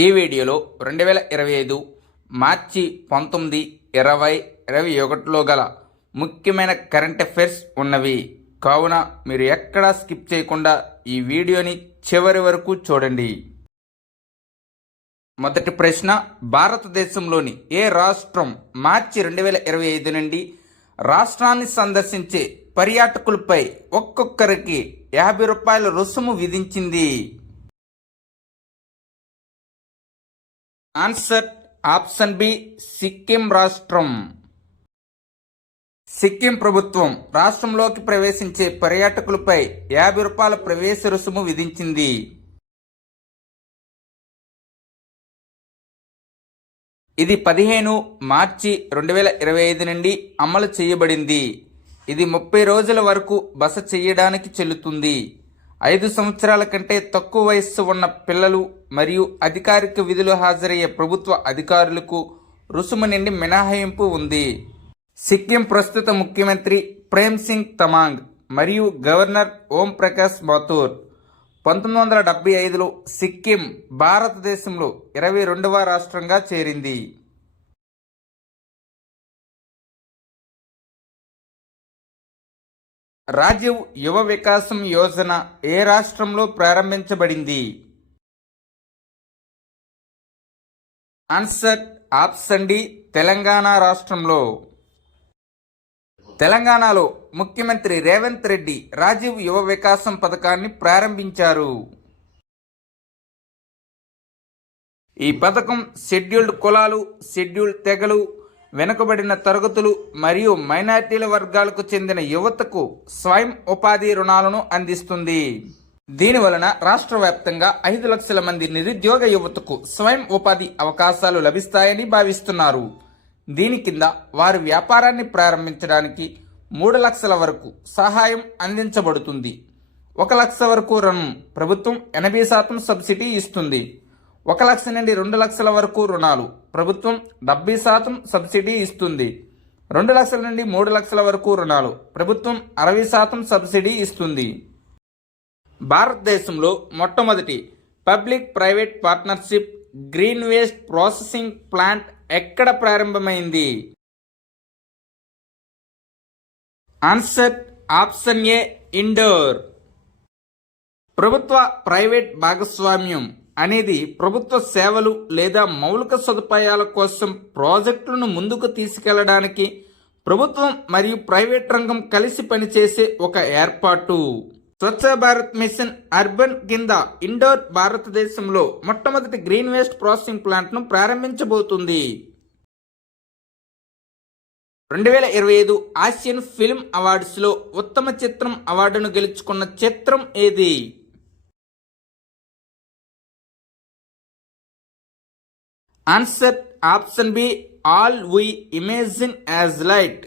ఈ వీడియోలో 2025 మార్చి 19, 20, 21లో గల ముఖ్యమైన కరెంట్ అఫైర్స్ ఉన్నవి. కావున మీరు ఎక్కడా స్కిప్ చేయకుండా ఈ వీడియోని చివరి వరకు చూడండి. మొదటి ప్రశ్న, భారతదేశంలోని ఏ రాష్ట్రం మార్చి 2025 నుండి రాష్ట్రాన్ని సందర్శించే పర్యాటకులపై ఒక్కొక్కరికి ₹50 రుసుము విధించింది? ఆన్సర్ ఆప్షన్ బి, సిక్కిం రాష్ట్రం. సిక్కిం ప్రభుత్వం రాష్ట్రంలోకి ప్రవేశించే పర్యాటకులపై ₹50 ప్రవేశ రుసుము విధించింది. ఇది 15 మార్చి 2025 నుండి అమలు చేయబడింది. ఇది 30 రోజుల వరకు బస చేయడానికి చెల్లుతుంది. 5 సంవత్సరాల కంటే తక్కువ వయస్సు ఉన్న పిల్లలు మరియు అధికారిక విధులు హాజరయ్యే ప్రభుత్వ అధికారులకు రుసుము నుండి మినహాయింపు ఉంది. సిక్కిం ప్రస్తుత ముఖ్యమంత్రి ప్రేమ్ సింగ్ తమాంగ్ మరియు గవర్నర్ ఓం ప్రకాష్ మాథూర్. 1975లో సిక్కిం భారతదేశంలో 22వ రాష్ట్రంగా చేరింది. రాజీవ్ యువ వికాసం యోజన ఏ రాష్ట్రంలో ప్రారంభించబడింది? ఆన్సర్ ఆప్షన్ డి, తెలంగాణ రాష్ట్రంలో. తెలంగాణలో ముఖ్యమంత్రి రేవంత్ రెడ్డి రాజీవ్ యువ వికాసం పథకాన్ని ప్రారంభించారు. ఈ పథకం షెడ్యూల్డ్ కులాలు, షెడ్యూల్డ్ తెగలు, వెనుకబడిన తరగతులు మరియు మైనారిటీల వర్గాలకు చెందిన యువతకు స్వయం ఉపాధి రుణాలను అందిస్తుంది. దీని వలన రాష్ట్ర వ్యాప్తంగా 5 లక్షల మంది నిరుద్యోగ యువతకు స్వయం ఉపాధి అవకాశాలు లభిస్తాయని భావిస్తున్నారు. దీని కింద వారి వ్యాపారాన్ని ప్రారంభించడానికి 3 లక్షల వరకు సహాయం అందించబడుతుంది. 1 లక్ష వరకు రుణం ప్రభుత్వం 80% సబ్సిడీ ఇస్తుంది. 1 లక్ష నుండి 2 లక్షల వరకు రుణాలు ప్రభుత్వం 70% సబ్సిడీ ఇస్తుంది. 2 లక్షల నుండి 3 లక్షల వరకు రుణాలు ప్రభుత్వం 60% సబ్సిడీ ఇస్తుంది. భారతదేశంలో మొట్టమొదటి public private partnership green waste processing plant ఎక్కడ ప్రారంభమైంది? Answer option A, Indore. ప్రభుత్వ ప్రైవేట్ భాగస్వామ్యం అనేది ప్రభుత్వ సేవలు లేదా మౌలిక సదుపాయాల కోసం ప్రాజెక్టులను ముందుకు తీసుకెళ్లడానికి ప్రభుత్వం మరియు ప్రైవేట్ రంగం కలిసి పనిచేసే ఒక ఏర్పాటు. స్వచ్ఛ భారత్ మిషన్ అర్బన్ కింద ఇండోర్ భారతదేశంలో మొట్టమొదటి గ్రీన్ వేస్ట్ ప్రాసెసింగ్ ప్లాంట్ను ప్రారంభించబోతుంది. 2025 ఆసియన్ ఫిల్మ్ అవార్డ్స్లో ఉత్తమ చిత్రం అవార్డును గెలుచుకున్న చిత్రం ఏది? Answer option B, all we imagine as light.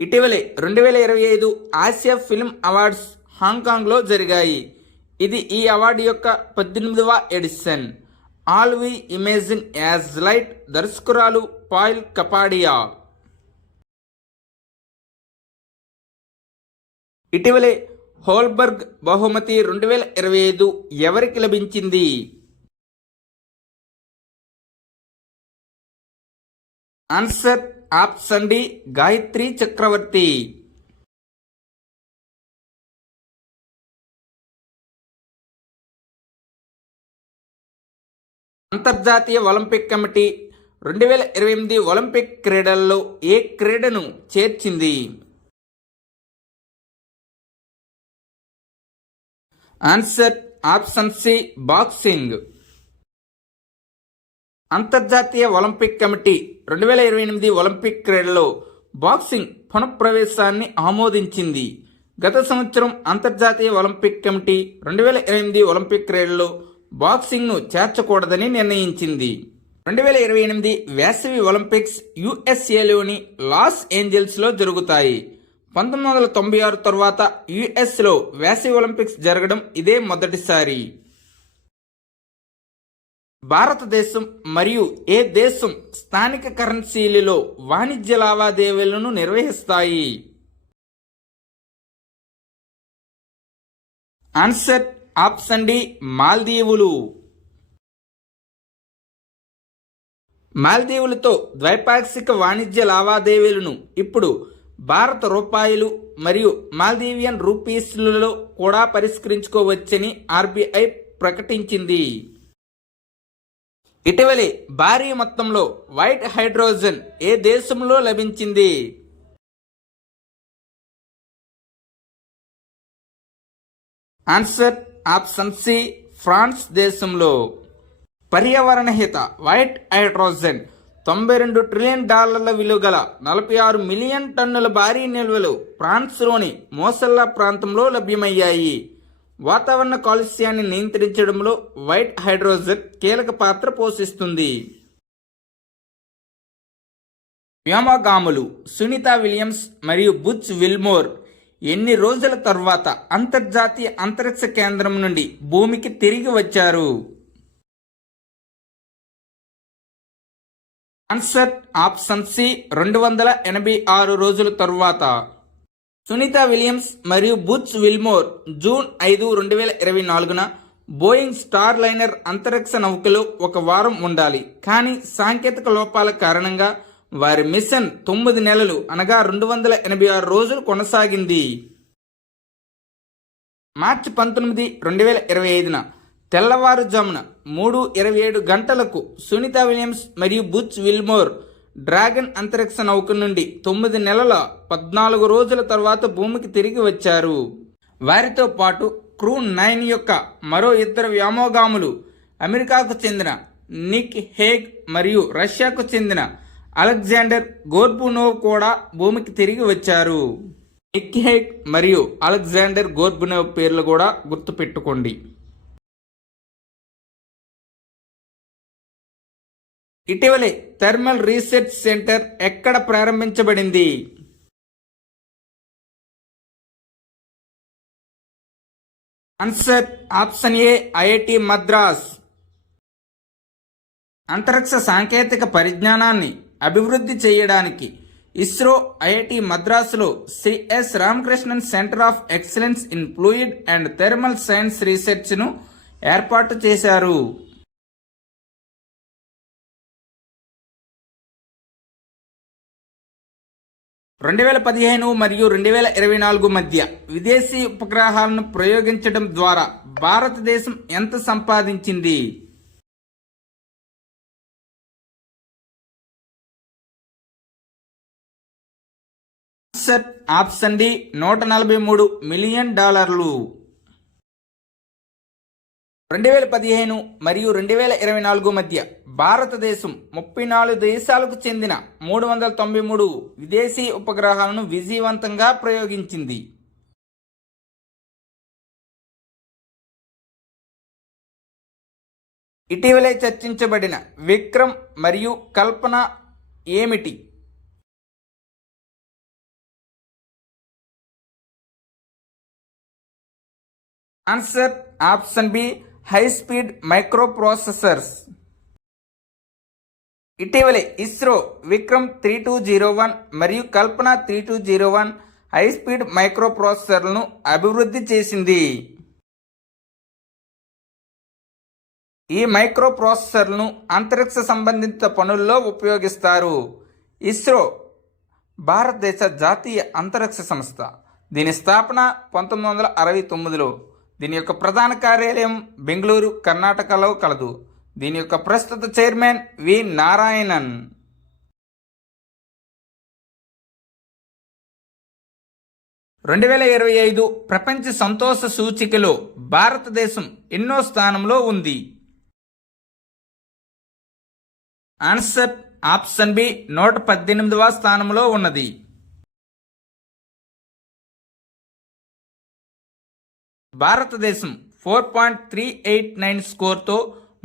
ఇటీవలే 2025 ఆసియా ఫిల్మ్ అవార్డ్స్ హాంకాంగ్లో జరిగాయి. ఇది ఈ అవార్డు యొక్క 18వ edition. All we imagine as light దర్శకురాలు పాయల్ కపాడియా. ఇటీవలే హోల్బర్గ్ బహుమతి 2025 ఎవరికి లభించింది? Answer option D, Gayatri Chakravorty. అంతర్జాతీయ ఒలింపిక్ కమిటీ 2028 ఒలింపిక్ క్రీడల్లో ఏ క్రీడను చేర్చింది? Answer option C, boxing. అంతర్జాతీయ ఒలింపిక్ కమిటీ 2028 ఒలింపిక్ క్రీడలో బాక్సింగ్ పునఃప్రవేశాన్ని ఆమోదించింది. గత సంవత్సరం అంతర్జాతీయ ఒలింపిక్ కమిటీ 2028 ఒలింపిక్ క్రీడల్లో బాక్సింగ్ను చేర్చకూడదని నిర్ణయించింది. 2028 వేసవి ఒలింపిక్స్ యుఎస్ఏలోని లాస్ ఏంజల్స్లో జరుగుతాయి. 1996 తర్వాత యుఎస్లో వేసవి ఒలింపిక్స్ జరగడం ఇదే మొదటిసారి. భారతదేశం మరియు ఏ దేశం స్థానిక కరెన్సీలలో వాణిజ్య లావాదేవీలను నిర్వహిస్తాయి? ఆన్సర్ ఆప్షన్ డి మాల్దీవులు. మాల్దీవులతో ద్వైపాక్షిక వాణిజ్య లావాదేవీలను ఇప్పుడు భారత రూపాయలు మరియు మాల్దీవియన్ రూపీస్లలో కూడా పరిష్కరించుకోవచ్చని ఆర్బీఐ ప్రకటించింది. ఇటీవలి భారీ మొత్తంలో వైట్ హైడ్రోజన్ ఏ దేశంలో లభించింది? ఆన్సర్ ఆప్షన్ సి ఫ్రాన్స్ దేశంలో. పర్యావరణ హిత వైట్ హైడ్రోజన్ 92 ట్రిలియన్ డాలర్ల విలువ గల 46 మిలియన్ టన్నుల భారీ నిల్వలు ఫ్రాన్స్లోని మోసల్లా ప్రాంతంలో లభ్యమయ్యాయి. వాతావరణ కాలుష్యాన్ని నియంత్రించడంలో వైట్ హైడ్రోజన్ కీలక పాత్ర పోషిస్తుంది. వ్యోమగాములు సునీత విలియమ్స్ మరియు బుచ్ విల్మోర్ ఎన్ని రోజుల తర్వాత అంతర్జాతీయ అంతరిక్ష కేంద్రం నుండి భూమికి తిరిగి వచ్చారు? ఆన్సర్ ఆప్షన్ సి 286 రోజుల తరువాత. సునీత విలియమ్స్ మరియు బుచ్ విల్మోర్ జూన్ 5, 2024న బోయింగ్ స్టార్ లైనర్ అంతరిక్ష నౌకలో ఒక వారం ఉండాలి. కానీ సాంకేతిక లోపాల కారణంగా వారి మిషన్ 9 నెలలు అనగా 286 రోజులు కొనసాగింది. మార్చి 19, 2025న తెల్లవారుజామున 3:27 గంటలకు సునీత విలియమ్స్ మరియు బుచ్ విల్మోర్ డ్రాగన్ అంతరిక్ష నౌక నుండి 9 నెలల 14 రోజుల తర్వాత భూమికి తిరిగి వచ్చారు. వారితో పాటు క్రూ 9 యొక్క మరో 2 వ్యోమగాములు అమెరికాకు చెందిన నిక్ హేగ్ మరియు రష్యాకు చెందిన అలెగ్జాండర్ గోర్బునోవ్ కూడా భూమికి తిరిగి వచ్చారు. నిక్ హేగ్ మరియు అలెగ్జాండర్ గోర్బునోవ్ పేర్లు కూడా గుర్తుపెట్టుకోండి. ఇటీవలే థర్మల్ రీసెర్చ్ సెంటర్ ఎక్కడ ప్రారంభించబడింది? Answer option A IIT Madras. అంతరిక్ష సాంకేతిక పరిజ్ఞానాన్ని అభివృద్ధి చేయడానికి ఇస్రో ఐఐటి మద్రాసులో Shri S Ramakrishnan centre of excellence in fluid and thermal science రీసెర్చ్ను ఏర్పాటు చేశారు. (2015 మరియు 2024 మధ్య విదేశీ ఉపగ్రహాలను ప్రయోగించడం ద్వారా భారతదేశం ఎంత సంపాదించింది? Answer option D $143 million. 2015 మరియు 2024 మధ్య భారతదేశం 34 దేశాలకు చెందిన 393 విదేశీ ఉపగ్రహాలను విజయవంతంగా ప్రయోగించింది. ఇటీవలే చర్చించబడిన విక్రమ్ మరియు కల్పన ఏమిటి? Answer option B high speed microprocessors. ఇటీవలే ఇస్రో విక్రమ్ 3201 మరియు కల్పన 3201 హై స్పీడ్ మైక్రో ప్రాసెసర్లను అభివృద్ధి చేసింది. ఈ మైక్రో ప్రాసెసర్లను అంతరిక్ష సంబంధిత పనుల్లో ఉపయోగిస్తారు. ఇస్రో భారతదేశ జాతీయ అంతరిక్ష సంస్థ. దీని స్థాపన 1969లో. దీని యొక్క ప్రధాన కార్యాలయం బెంగళూరు, కర్ణాటకలో కలదు. దీని యొక్క ప్రస్తుత చైర్మన్ వి నారాయణన్. (2025) ప్రపంచ సంతోష సూచికలో భారతదేశం ఎన్నో స్థానంలో ఉంది? ఆన్సర్ ఆప్షన్ బి 118వ స్థానంలో ఉన్నది. భారతదేశం 4.389 స్కోర్తో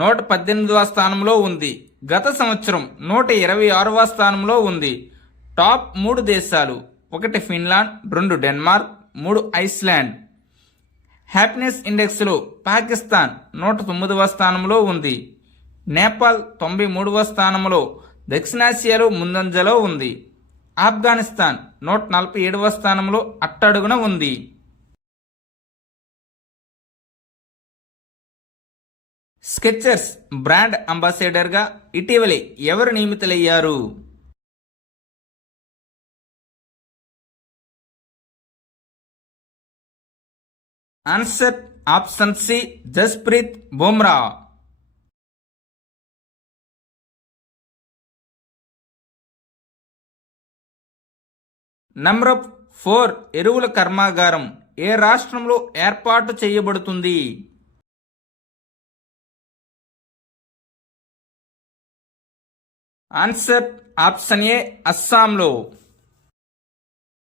118వ స్థానంలో ఉంది. గత సంవత్సరం 126వ స్థానంలో ఉంది. టాప్ 3 దేశాలు: 1 ఫిన్లాండ్, 2 డెన్మార్క్, 3 ఐస్లాండ్. హ్యాపీనెస్ ఇండెక్స్లో పాకిస్తాన్ 109వ స్థానంలో ఉంది. నేపాల్ 93వ స్థానంలో దక్షిణాసియాలో ముందంజలో ఉంది. ఆఫ్ఘనిస్తాన్ 147వ స్థానంలో అట్టడుగున ఉంది. స్కెచర్స్ బ్రాండ్ అంబాసిడర్గా ఇటీవలే ఎవరు నియమితులయ్యారు? Answer option C Jasprit Bumrah. Number 4 ఎరువుల కర్మాగారం ఏ రాష్ట్రంలో ఏర్పాటు చేయబడుతుంది? ఆన్సర్ ఆప్షన్ ఏ అస్సాంలో.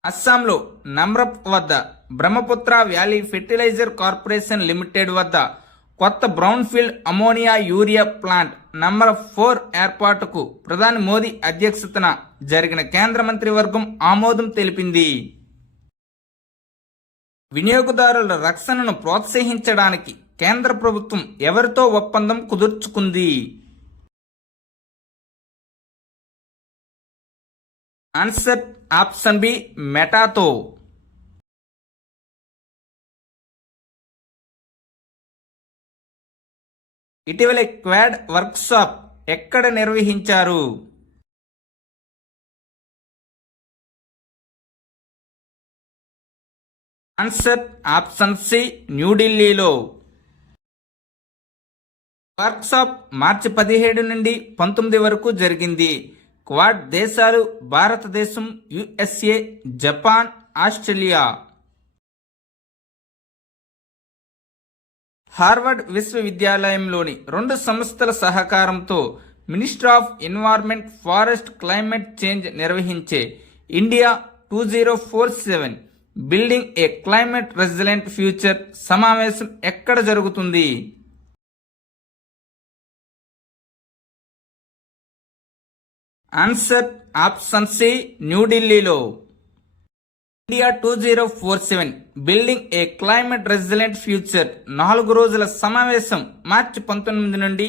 అస్సాంలో నమ్రప్ వద్ద Brahmaputra valley fertilizer corporation limited వద్ద కొత్త brownfield ammonia urea plant number 4 ఏర్పాటుకు ప్రధాని మోదీ అధ్యక్షతన జరిగిన కేంద్ర మంత్రివర్గం ఆమోదం తెలిపింది. వినియోగదారుల రక్షణను ప్రోత్సహించడానికి కేంద్ర ప్రభుత్వం ఎవరితో ఒప్పందం కుదుర్చుకుంది? ఆన్సర్ ఆప్షన్ బి మెటాతో. ఇటీవల క్వాడ్ వర్క్షాప్ ఎక్కడ నిర్వహించారు? ఆన్సర్ ఆప్షన్ సి న్యూఢిల్లీలో. వర్క్షాప్ మార్చి 17 నుండి 19 వరకు జరిగింది. క్వాడ్ దేశాలు భారతదేశం, యుఎస్ఏ, జపాన్, ఆస్ట్రేలియా. హార్వర్డ్ విశ్వవిద్యాలయంలోని 2 సంస్థల సహకారంతో ministry of environment, forest, climate change నిర్వహించే India 2047 building a climate resilient future సమావేశం ఎక్కడ జరుగుతుంది? ఆన్సర్ ఆప్షన్ సి న్యూఢిల్లీలో. India 2047 building a climate resilient future 4 రోజుల సమావేశం మార్చి 19 నుండి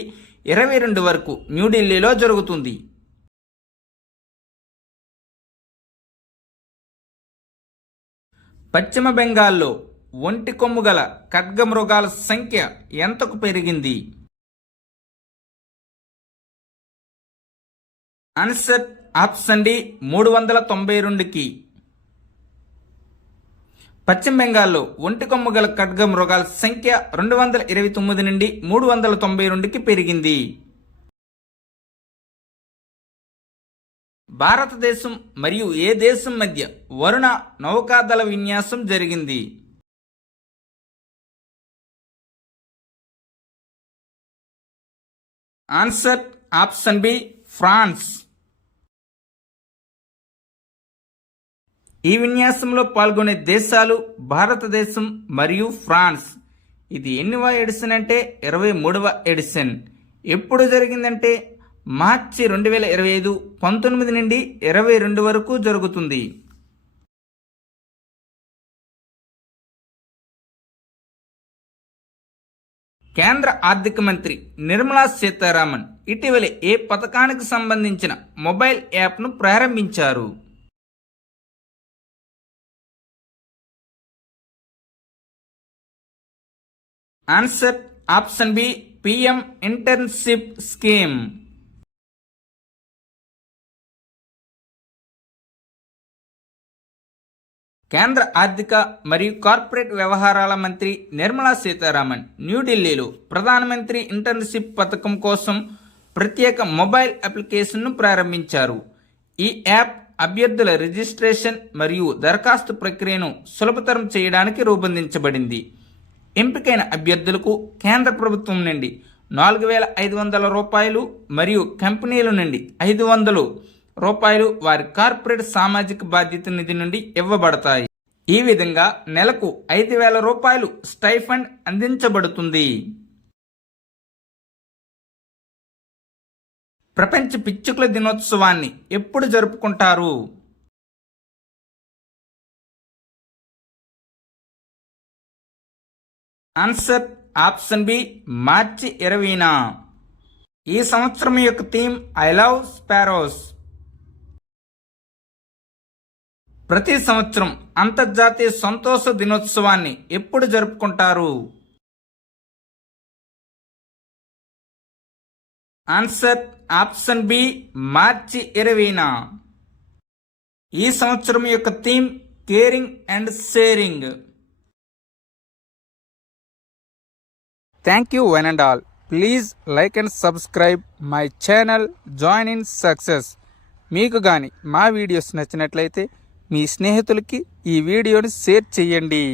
22 వరకు న్యూఢిల్లీలో జరుగుతుంది. పశ్చిమ బెంగాల్లో ఒంటి కొమ్ము గల ఖడ్గమృగాల సంఖ్య ఎంతకు పెరిగింది? ఆన్సర్ ఆప్షన్ డి 392కి. పశ్చిమ బెంగాల్లో ఒంటి కొమ్ము గల ఖడ్గమృగాల సంఖ్య 229 నుండి 392కి పెరిగింది. భారతదేశం మరియు ఏ దేశం మధ్య వరుణ నౌకాదళ విన్యాసం జరిగింది? Answer option B France. ఈ విన్యాసంలో పాల్గొనే దేశాలు భారతదేశం మరియు ఫ్రాన్స్. ఇది ఎన్నవ ఎడిషన్ అంటే 23వ ఎడిషన్. ఎప్పుడు జరిగిందంటే మార్చి 2025 19 నుండి 22 వరకు జరుగుతుంది. కేంద్ర ఆర్థిక మంత్రి నిర్మలా సీతారామన్ ఇటీవలే ఏ పథకానికి సంబంధించిన మొబైల్ యాప్ను ప్రారంభించారు? Answer option B PM internship scheme. కేంద్ర ఆర్థిక మరియు కార్పొరేట్ వ్యవహారాల మంత్రి నిర్మలా సీతారామన్ న్యూఢిల్లీలో ప్రధానమంత్రి ఇంటర్న్షిప్ పథకం కోసం ప్రత్యేక మొబైల్ అప్లికేషన్ను ప్రారంభించారు. ఈ యాప్ అభ్యర్థుల రిజిస్ట్రేషన్ మరియు దరఖాస్తు ప్రక్రియను సులభతరం చేయడానికి రూపొందించబడింది. ఎంపికైన అభ్యర్థులకు కేంద్ర ప్రభుత్వం నుండి $4,500 మరియు కంపెనీల నుండి $500 వారి కార్పొరేట్ సామాజిక బాధ్యత నిధి నుండి ఇవ్వబడతాయి. ఈ విధంగా నెలకు $5,000 స్టైఫండ్ అందించబడుతుంది. ప్రపంచ పిచ్చుకల దినోత్సవాన్ని ఎప్పుడు జరుపుకుంటారు? ఆన్సర్ ఆప్షన్ బి మార్చి 20న. ఈ సంవత్సరం యొక్క థీమ్ ఐ లవ్ స్పారోస్. ప్రతి సంవత్సరం అంతర్జాతీయ సంతోష దినోత్సవాన్ని ఎప్పుడు జరుపుకుంటారు? ఆన్సర్ ఆప్షన్ బి మార్చి 20న. ఈ సంవత్సరం యొక్క theme caring and sharing. Thank you one and all. Please like and subscribe my channel join in success. మీకు కానీ మా వీడియోస్ నచ్చినట్లయితే మీ స్నేహితులకి ఈ వీడియోని షేర్ చేయండి.